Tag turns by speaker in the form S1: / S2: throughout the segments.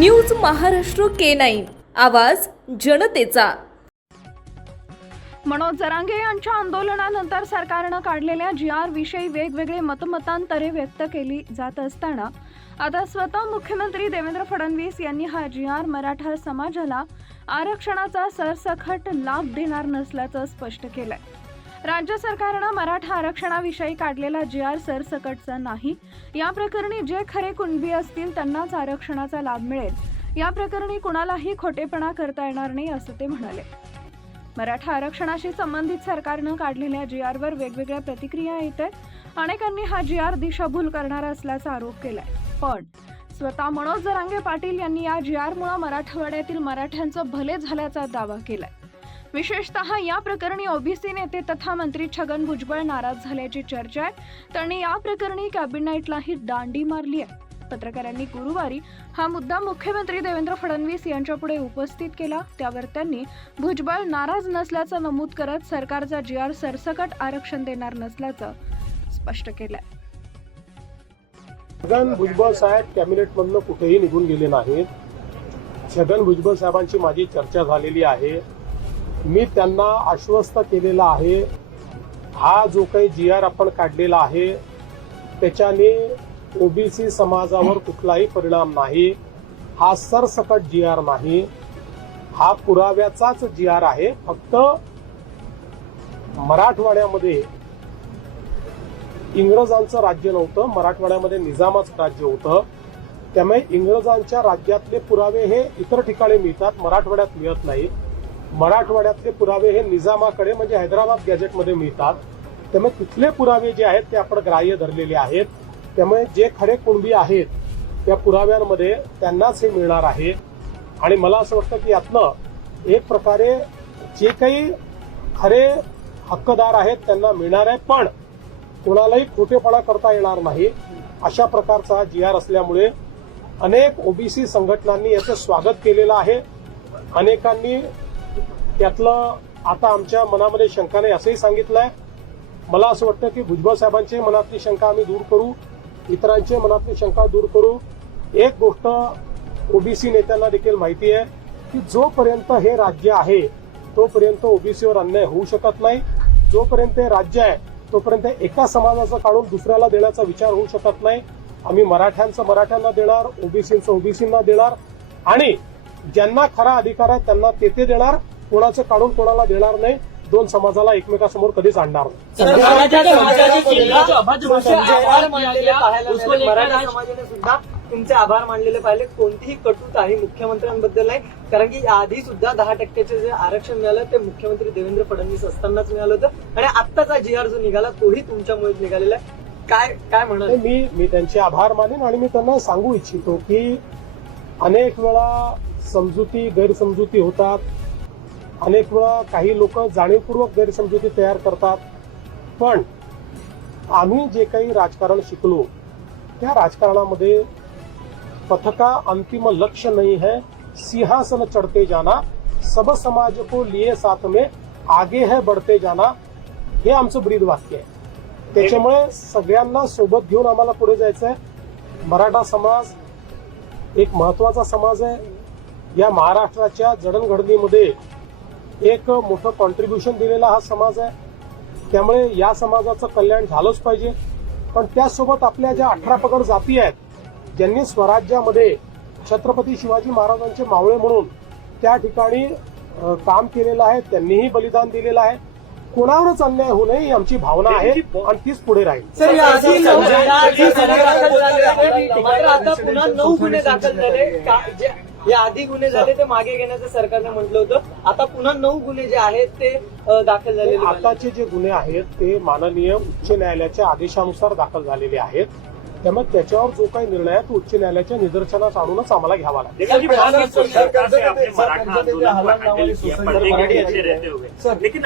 S1: news Maharashtra K nine आवाज जनतेचा मनोज जरांगे यांच्या आंदोलनानंतर सरकारनं काढलेल्या जी आर विषयी वेगवेगळे मतमतांतरे व्यक्त केली जात असताना आता स्वतः मुख्यमंत्री देवेंद्र फडणवीस यांनी हा जी आर मराठा समाजाला आरक्षणाचा सरसकट लाभ देणार नसल्याचं स्पष्ट केलंय राज्य सरकारनं मराठा आरक्षणाविषयी काढलेला जी आर सरसकटचा नाही या प्रकरणी जे खरे कुणबी असतील त्यांनाच आरक्षणाचा लाभ मिळेल या प्रकरणी कुणालाही खोटेपणा करता येणार नाही असं ते म्हणाले मराठा आरक्षणाशी संबंधित सरकारनं काढलेल्या जी आरवर वेगवेगळ्या प्रतिक्रिया येत आहेत अनेकांनी हा जी आर दिशाभूल करणारा असल्याचा आरोप केलाय पण स्वतः मनोज जरांगे पाटील यांनी या जी आरमुळे मराठवाड्यातील मराठ्यांचं भले झाल्याचा दावा केलाय विशेषतः या प्रकरणी ओबीसी नेते तथा मंत्री छगन भुजबळ नाराज झाल्याची चर्चा आहे त्यांनी या प्रकरणी कॅबिनेटलाही दांडी मारली आहे पत्रकारांनी गुरुवारी हा मुद्दा मुख्यमंत्री देवेंद्र फडणवीस यांच्यापुढे उपस्थित केला त्यावर त्यांनी भुजबळ नाराज नसल्याचं नमूद करत सरकारचा जी आर सरसकट आरक्षण देणार नसल्याचं स्पष्ट केलंय
S2: छगन भुजबळ साहेब कॅबिनेटमधनं कुठेही निघून गेले नाहीत छगन भुजबळ साहेबांची माझी चर्चा झालेली आहे मी त्यांना आश्वस्त केलेला आहे हा जो काही जी आर आपण काढलेला आहे त्याच्याने ओबीसी समाजावर कुठलाही परिणाम नाही हा सरसकट जी आर नाही हा पुराव्याचाच जी आर आहे फक्त मराठवाड्यामध्ये इंग्रजांचं राज्य नव्हतं मराठवाड्यामध्ये निजामाचं राज्य होतं त्यामुळे इंग्रजांच्या राज्यातले पुरावे हे इतर ठिकाणी मिळतात मराठवाड्यात मिळत नाहीत मराठवाड्यातले पुरावे हे निजामाकडे म्हणजे हैदराबाद गॅजेटमध्ये मिळतात त्यामुळे तिथले पुरावे जे आहेत ते आपण ग्राह्य धरलेले आहेत त्यामुळे जे खडे कुणबी आहेत त्या पुराव्यांमध्ये त्यांनाच हे मिळणार आहे आणि मला असं वाटतं की यातनं एक प्रकारे जे काही खरे हक्कदार आहेत त्यांना मिळणार आहे पण कोणालाही खोटेपणा करता येणार नाही अशा प्रकारचा जी आर असल्यामुळे अनेक ओबीसी संघटनांनी याचं स्वागत केलेलं आहे अनेकांनी त्यातलं आता आमच्या मनामध्ये शंका नाही असंही सांगितलंय मला असं वाटतं की भुजबळ साहेबांचे मनातली शंका आम्ही दूर करू इतरांचे मनातली शंका दूर करू एक गोष्ट ओबीसी नेत्यांना देखील माहिती आहे की जोपर्यंत हे राज्य आहे तोपर्यंत ओबीसीवर अन्याय होऊ शकत नाही जोपर्यंत हे राज्य आहे तोपर्यंत एका समाजाचं काढून दुसऱ्याला देण्याचा विचार होऊ शकत नाही आम्ही मराठ्यांचं मराठ्यांना देणार ओबीसीचं ओबीसींना देणार आणि ज्यांना खरा अधिकार आहे त्यांना तेथे देणार कोणाचं काढून कोणाला देणार नाही दोन समाजाला एकमेकासमोर कधीच आणणार सुद्धा तुमचे आभार मानलेले पाहिले कोणतीही कटुता आहे मुख्यमंत्र्यांबद्दल नाही कारण की आधी सुद्धा दहा टक्क्याचे जे आरक्षण मिळालं ते मुख्यमंत्री देवेंद्र फडणवीस असतानाच मिळालं होतं आणि आत्ताचा जी आर जो निघाला तोही तुमच्यामुळेच निघालेला आहे काय काय म्हणाल मी मी त्यांचे आभार मानेन आणि मी त्यांना सांगू इच्छितो की अनेक वेळा समजुती गैरसमजुती होतात अनेक वेळा काही लोक जाणीवपूर्वक गैरसमजुती तयार करतात पण आम्ही जे काही राजकारण शिकलो त्या राजकारणामध्ये पथका अंतिम लक्ष नाही है सिंहासन चढ़ते जाना सब समाज को लिए साथ में आगे है बढ़ते जाना हे आमचं ब्रीद वाक्य आहे त्याच्यामुळे सगळ्यांना सोबत घेऊन आम्हाला पुढे जायचं आहे मराठा समाज एक महत्वाचा समाज आहे या महाराष्ट्राच्या जडणघडणीमध्ये एक मोठं कॉन्ट्रीब्युशन दिलेला हा समाज आहे त्यामुळे या समाजाचं कल्याण झालंच पाहिजे पण त्यासोबत आपल्या ज्या अठरा पगड जाती आहेत ज्यांनी स्वराज्यामध्ये छत्रपती शिवाजी महाराजांचे मावळे म्हणून त्या ठिकाणी काम केलेलं आहे त्यांनीही बलिदान दिलेलं आहे कोणावरच अन्याय होऊ नये आमची भावना आहे आणि तीच पुढे राहील आता पुन्हा नऊ गुन्हे दाखल झाले हे आधी गुन्हे झाले ते मागे घेण्याचं सरकारने म्हटलं होतं आता पुन्हा नऊ गुन्हे जे आहेत ते दाखल झालेले हो, आताचे जे गुन्हे आहेत ते माननीय उच्च न्यायालयाच्या आदेशानुसार दाखल झालेले आहेत त्यामुळे त्याच्यावर जो काही निर्णय आहे तो उच्च न्यायालयाच्या निदर्शनास आणूनच आम्हाला घ्यावा लागेल लेकिन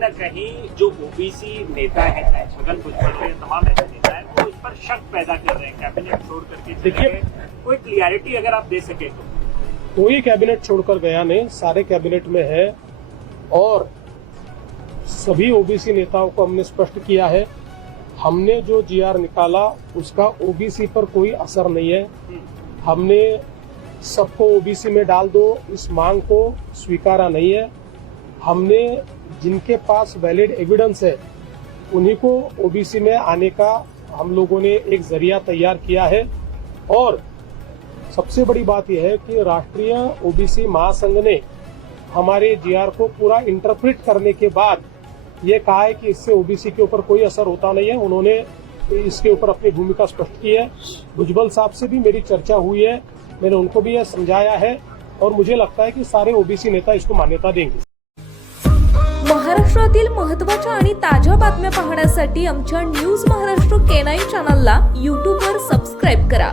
S2: ना कहीं जो ओबीसी नेता है छगन भुजबल तमाम नेता शक पैदा कर देखिए कोई क्लियरिटी अगर आप दे सके तो कोई कैबिनेट छोड़कर गया नहीं सारे कैबिनेट में है और सभी ओबीसी नेताओं को हमने स्पष्ट किया है हमने जो जीआर निकाला उसका ओबीसी पर कोई असर नहीं है हमने सबको ओबीसी में डाल दो इस मांग को स्वीकारा नहीं है हमने जिनके पास वैलिड एविडेंस है उन्हीं को ओबीसी में आने का हम लोगों ने एक जरिया तैयार किया है और सबसे बड़ी बात यह है कि राष्ट्रीय ओबीसी महासंघ ने हमारे जीआर को पूरा इंटरप्रिट करने के बाद ये कहा है कि इससे ओबीसी के ऊपर कोई असर होता नहीं है उन्होंने इसके ऊपर अपनी भूमिका स्पष्ट की है भुजबल साहब से भी मेरी चर्चा हुई है मैंने उनको भी यह समझाया है और मुझे लगता है कि सारे ओबीसी नेता इसको मान्यता देंगे
S1: महाराष्ट्रातील महत्त्वाच्या आणि ताज्या बातम्या पाहण्यासाठी आमच्या न्यूज महाराष्ट्र केनाई चॅनलला यूट्यूबवर सबस्क्राईब करा